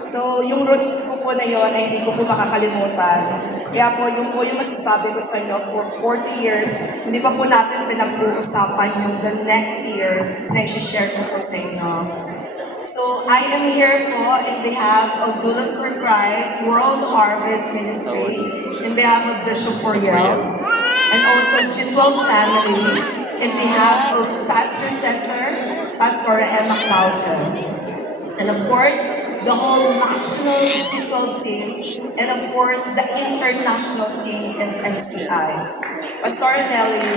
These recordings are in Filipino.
So, yung roots ko po na yun ay hindi ko po makakalimutan. Kaya po, yung masasabi ko sa inyo, for 40 years, hindi pa po natin pinag-uusapan yung the next year na i-share ko po sa inyo. So, I am here po in behalf of Doulas for Christ World Harvest Ministry, in behalf of Bishop Oriel, and also G12 family, in behalf of Pastor Cesar, Pastor Emma Claudia, and of course, the whole national G12 team, and of course, the international team in NCI. Pastor Nelly,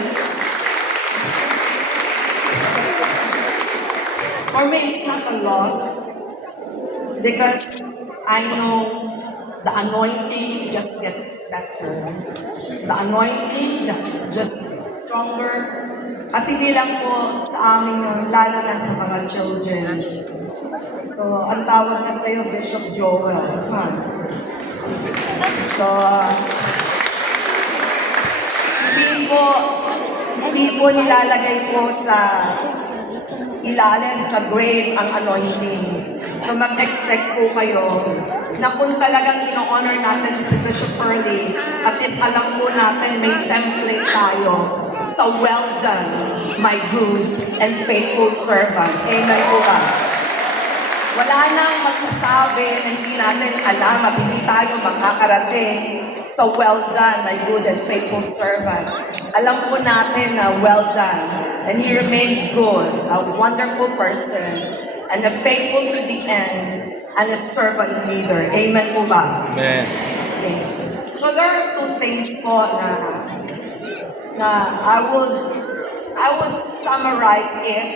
for me, it's not a loss because I know the anointing just gets better. The anointing just gets stronger. At hindi lang po sa amin yun, lalo na sa mga children. So, ang tawag na sa'yo, Bishop Joel. Huh? So, hindi po nilalagay po sa ilalim, sa grave ang anointing. So, mag-expect po kayo na kung talagang ino-honor natin si Bishop Early, at least alam po natin may template tayo sa well done, my good and faithful servant. Amen po ba? Wala nang magsasabi na hindi natin alam at hindi tayo makakarating sa well done, my good and faithful servant. Alam po natin na well done, and he remains good, a wonderful person, and a faithful to the end, and a servant leader. Amen po ba? Amen. Okay. So there are two things po na I would summarize it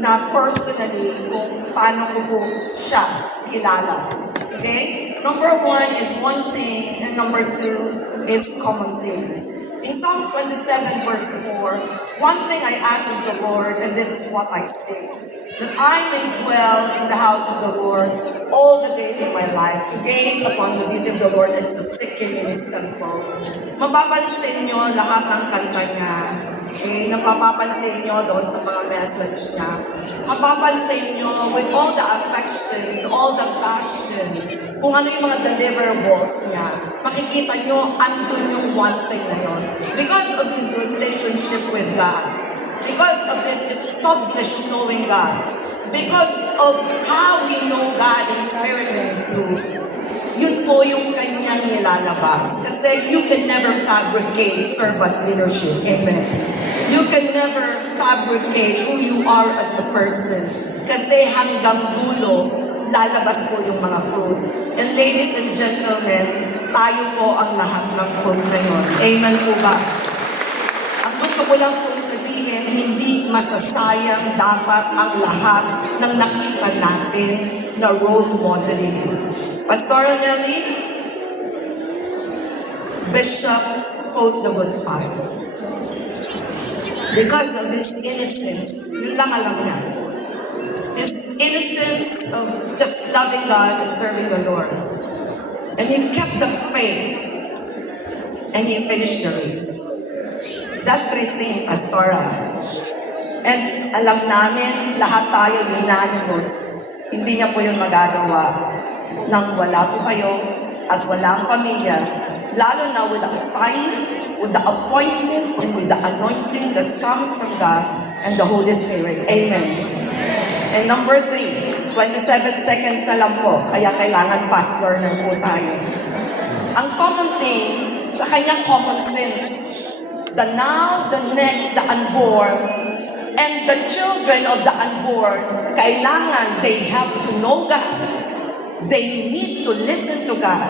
na personally kung paano ko po siya kilala. Okay? Number one is one thing, and number two is common thing. In Psalms 27 verse 4, one thing I ask of the Lord, and this is what I say, that I may dwell in the house of the Lord all the days of my life, to gaze upon the beauty of the Lord and to seek Him in His temple. Mapapansin nyo lahat ng kanta niya, napapansin nyo doon sa mga message niya. Mapapansin nyo with all the affection, with all the passion, kung ano yung mga deliverables niya. Makikita nyo, andun yung one thing na yun. Because of his relationship with God. Because of his established knowing God. Because of how he know God in spirit and in truth. Yun po yung kanyang nilalabas. Kasi you can never fabricate servant leadership. Amen. You can never fabricate who you are as a person. Kasi hanggang dulo, lalabas po yung mga fruit. And ladies and gentlemen, tayo po ang lahat ng fruit na yun. Amen po ba? Ang gusto ko lang po sabihin, hindi masasayang dapat ang lahat ng nakita natin na role modeling. Pastor Nelly, Bishop quote the good fight. Because of his innocence, yun lang alam niya. His innocence of just loving God and serving the Lord. And he kept the faith. And he finished the race. That great thing, Pastora. And alam namin, lahat tayo unanimous. Hindi niya po yun magagawa nang wala po kayo at wala ang pamilya. Lalo na with the assignment, with the appointment, and with the anointing that comes from God and the Holy Spirit. Amen. And number 3, 27 seconds na lang po, kaya kailangan pastor na po tayo. Ang common thing, sa kanyang common sense, the now, the next, the unborn, and the children of the unborn, kailangan they have to know God. They need to listen to God,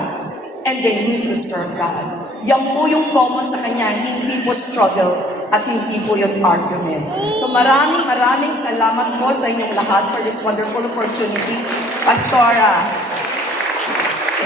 and they need to serve God. Yan po yung common sa kanya, hindi po struggle at hindi po yung argument. So maraming salamat po sa inyong lahat for this wonderful opportunity. Pastora,